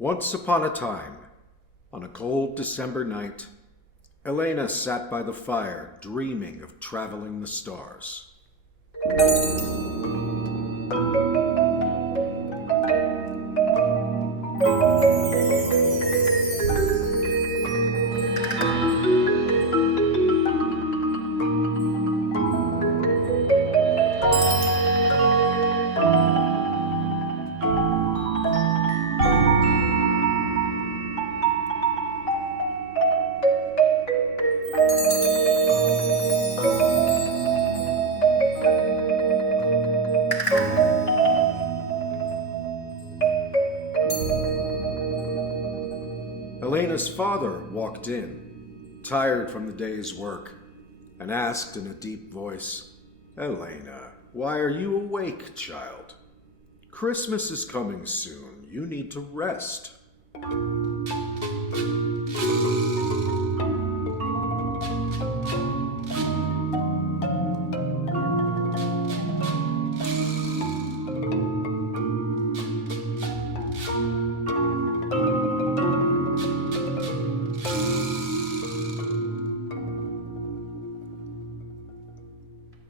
Once upon a time, on a cold December night, Elena sat by the fire dreaming of traveling the stars. Elena's father walked in, tired from the day's work, and asked in a deep voice, "Elena, why are you awake, child? Christmas is coming soon. You need to rest."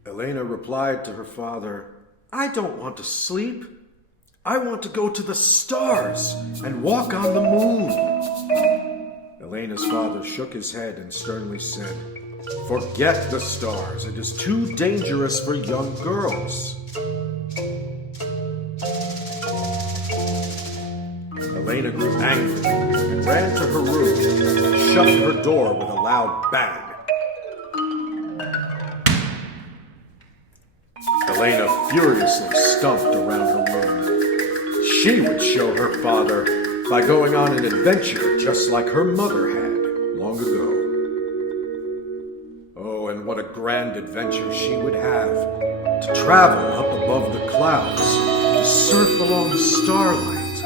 Elena replied to her father, "I don't want to sleep. I want to go to the stars and walk on the moon." Elena's father shook his head and sternly said, "Forget the stars. It is too dangerous for young girls." Elena grew angry and ran to her room, shutting her door with a loud bang. Elena furiously stomped around her room. She would show her father by going on an adventure just like her mother had long ago. Oh, and what a grand adventure she would have, to travel up above the clouds, to surf along the starlight,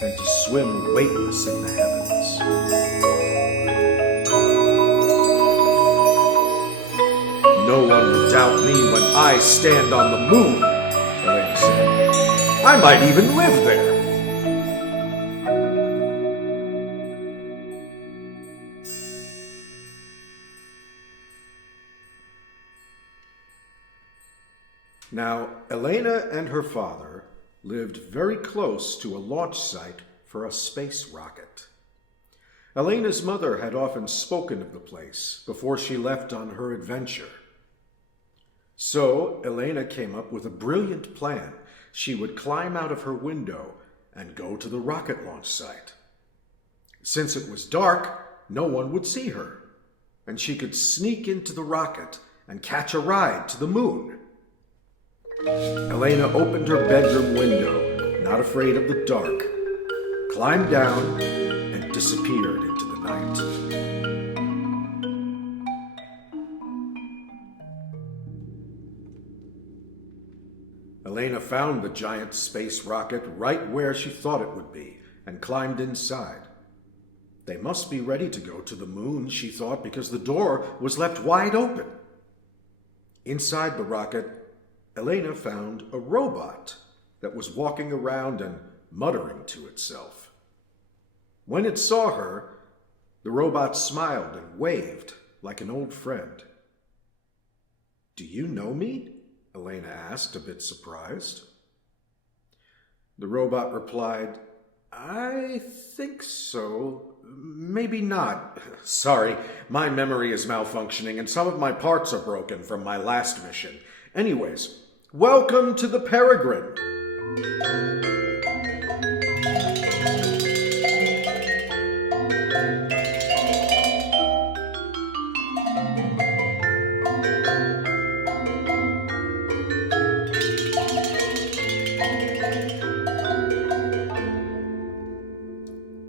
and to swim weightless in the heavens. "No one will doubt me when I stand on the moon," Elena said. "I might even live there." Now, Elena and her father lived very close to a launch site for a space rocket. Elena's mother had often spoken of the place before she left on her adventure. So Elena came up with a brilliant plan. She would climb out of her window and go to the rocket launch site. Since it was dark, no one would see her, and she could sneak into the rocket and catch a ride to the moon. Elena opened her bedroom window, not afraid of the dark, climbed down, and disappeared into the night. Elena found the giant space rocket right where she thought it would be and climbed inside. They must be ready to go to the moon, she thought, because the door was left wide open. Inside the rocket, Elena found a robot that was walking around and muttering to itself. When it saw her, the robot smiled and waved like an old friend. "Do you know me?" Elena asked, a bit surprised. The robot replied, "I think so. Maybe not. Sorry, my memory is malfunctioning and some of my parts are broken from my last mission. Anyways, welcome to the Peregrine."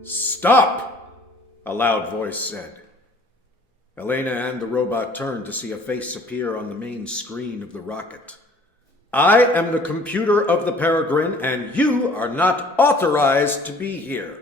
"Stop!" a loud voice said. Elena and the robot turned to see a face appear on the main screen of the rocket. "I am the computer of the Peregrine, and you are not authorized to be here."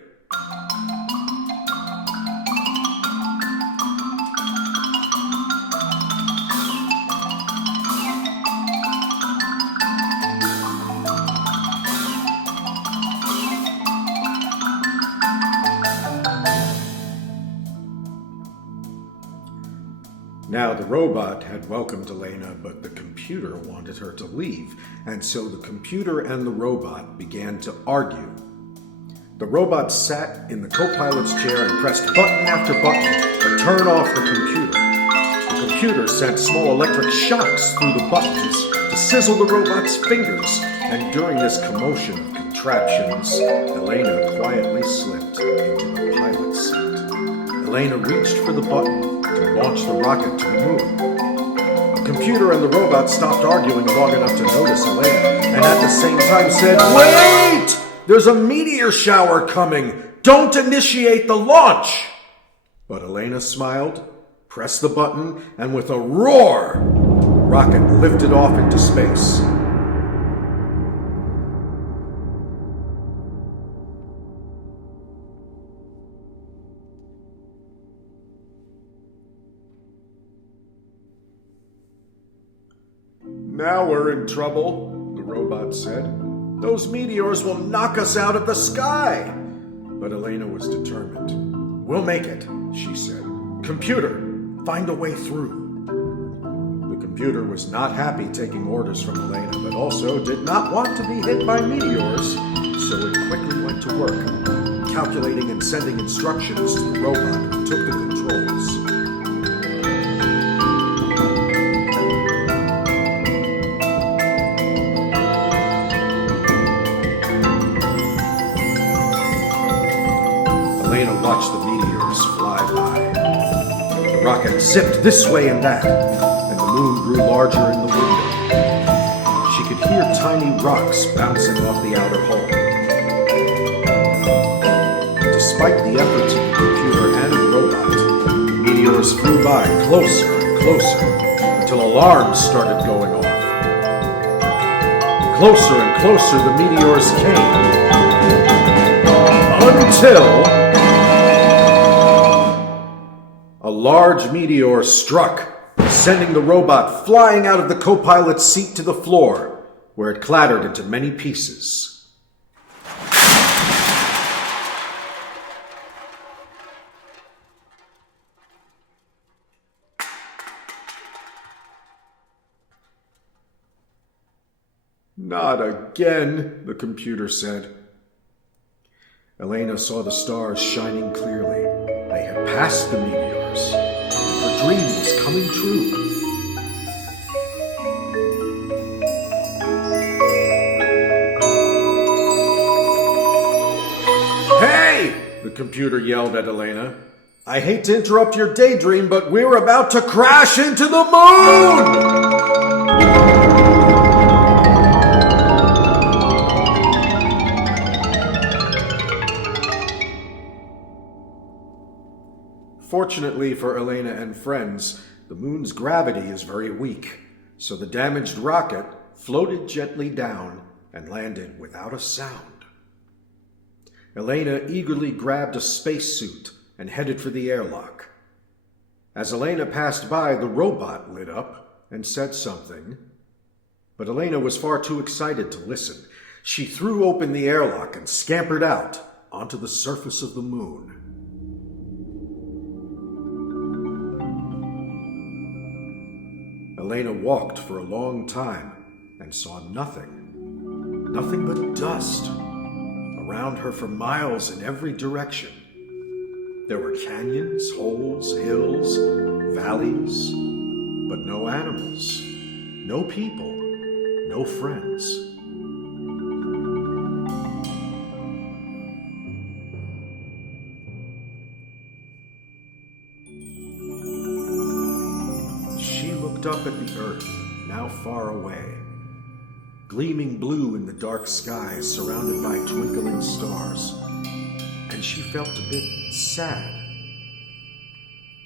Now, the robot had welcomed Elena, but the computer wanted her to leave, and so the computer and the robot began to argue. The robot sat in the co-pilot's chair and pressed button after button to turn off the computer. The computer sent small electric shocks through the buttons to sizzle the robot's fingers, and during this commotion of contraptions, Elena quietly slipped into the pilot's seat. Elena reached for the button to launch the rocket to the moon. The computer and the robot stopped arguing long enough to notice Elena, and at the same time said, "Wait! There's a meteor shower coming! Don't initiate the launch!" But Elena smiled, pressed the button, and with a roar, the rocket lifted off into space. "Now we're in trouble," the robot said. "Those meteors will knock us out of the sky." But Elena was determined. "We'll make it," she said. "Computer, find a way through." The computer was not happy taking orders from Elena, but also did not want to be hit by meteors, so it quickly went to work, calculating and sending instructions to the robot who took the controls. Elena watched the meteors fly by. The rocket zipped this way and that, and the moon grew larger in the window. She could hear tiny rocks bouncing off the outer hull. Despite the efforts of the computer and the robot, the meteors flew by closer and closer until alarms started going off. Closer and closer the meteors came, until a large meteor struck, sending the robot flying out of the co-pilot's seat to the floor, where it clattered into many pieces. "Not again," the computer said. Elena saw the stars shining clearly. They had passed the meteors, and her dream was coming true. "Hey!" the computer yelled at Elena. "I hate to interrupt your daydream, but we're about to crash into the moon!" Fortunately for Elena and friends, the moon's gravity is very weak, so the damaged rocket floated gently down and landed without a sound. Elena eagerly grabbed a spacesuit and headed for the airlock. As Elena passed by, the robot lit up and said something, but Elena was far too excited to listen. She threw open the airlock and scampered out onto the surface of the moon. Elena walked for a long time and saw nothing but dust around her for miles in every direction. There were canyons, holes, hills, valleys, but no animals, no people, no friends. Up at the earth, now far away, gleaming blue in the dark sky, surrounded by twinkling stars, and she felt a bit sad.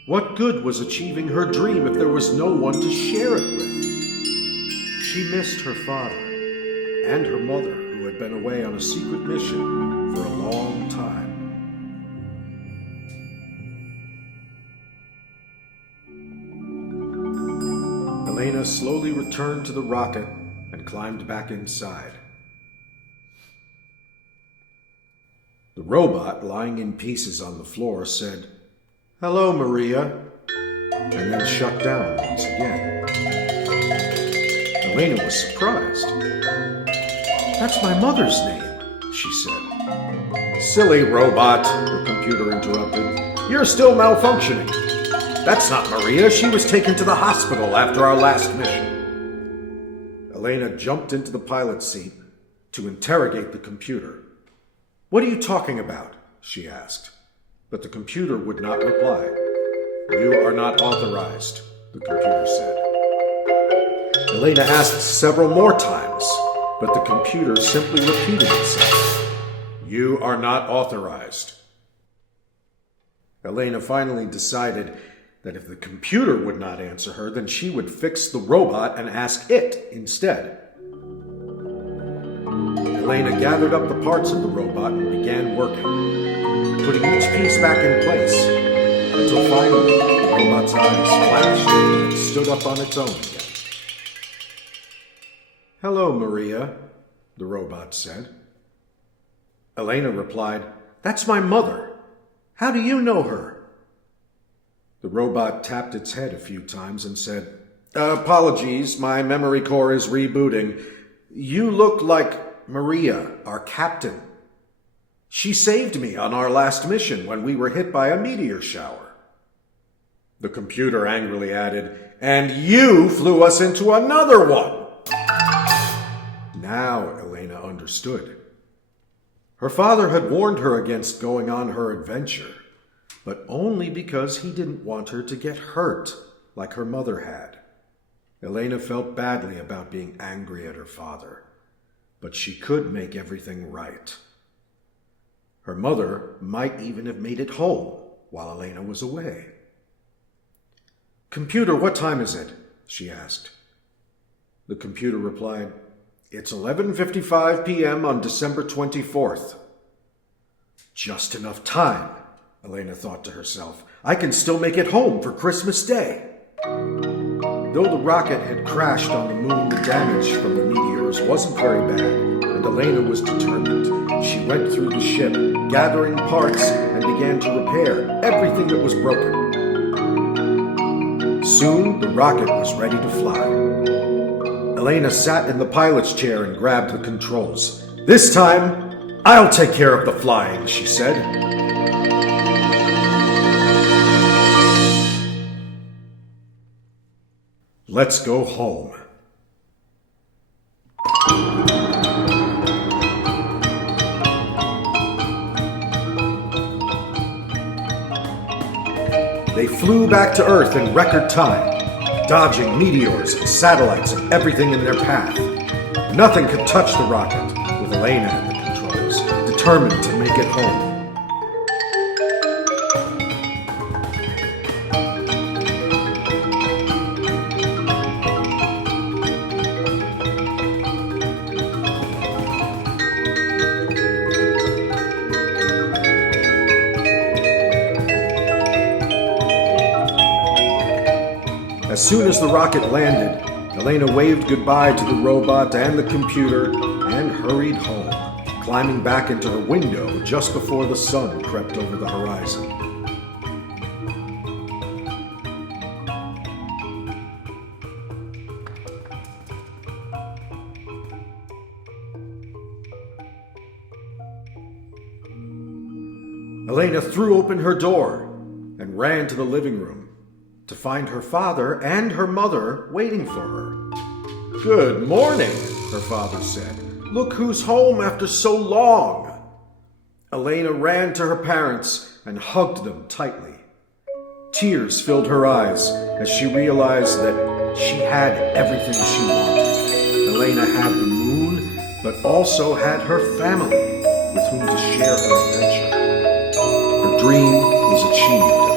What good was achieving her dream if there was no one to share it with? She missed her father and her mother, who had been away on a secret mission for a long time. Elena slowly returned to the rocket and climbed back inside. The robot, lying in pieces on the floor, said, "Hello, Maria. and then shut down once again. Elena was surprised. "That's my mother's name," she said. "Silly robot," the computer interrupted. "You're still malfunctioning. That's not Maria. She was taken to the hospital after our last mission." Elena jumped into the pilot's seat to interrogate the computer. "What are you talking about?" she asked. But the computer would not reply. "You are not authorized," the computer said. Elena asked several more times, but the computer simply repeated itself. "You are not authorized." Elena finally decided that if the computer would not answer her, then she would fix the robot and ask it instead. Elena gathered up the parts of the robot and began working, putting each piece back in place, until finally the robot's eyes flashed and it stood up on its own again. "Hello, Maria," the robot said. Elena replied, "That's my mother. How do you know her?" The robot tapped its head a few times and said, "Apologies, my memory core is rebooting. You look like Maria, our captain. She saved me on our last mission when we were hit by a meteor shower." The computer angrily added, "And you flew us into another one." Now Elena understood. Her father had warned her against going on her adventure, but only because he didn't want her to get hurt like her mother had. Elena felt badly about being angry at her father, but she could make everything right. Her mother might even have made it home while Elena was away. "Computer, what time is it?" she asked. The computer replied, "It's 11:55 p.m. on December 24th. Just enough time, Elena thought to herself. I can still make it home for Christmas Day. Though the rocket had crashed on the moon, the damage from the meteors wasn't very bad, and Elena was determined. She went through the ship, gathering parts, and began to repair everything that was broken. Soon, the rocket was ready to fly. Elena sat in the pilot's chair and grabbed the controls. "This time, I'll take care of the flying," she said. Let's go home. They flew back to Earth in record time, dodging meteors and satellites and everything in their path. Nothing could touch the rocket, with Elena at the controls, determined to make it home. As soon as the rocket landed, Elena waved goodbye to the robot and the computer and hurried home, climbing back into her window just before the sun crept over the horizon. Elena threw open her door and ran to the living room to find her father and her mother waiting for her. "Good morning," her father said. "Look who's home after so long." Elena ran to her parents and hugged them tightly. Tears filled her eyes as she realized that she had everything she wanted. Elena had the moon, but also had her family with whom to share her adventure. Her dream was achieved.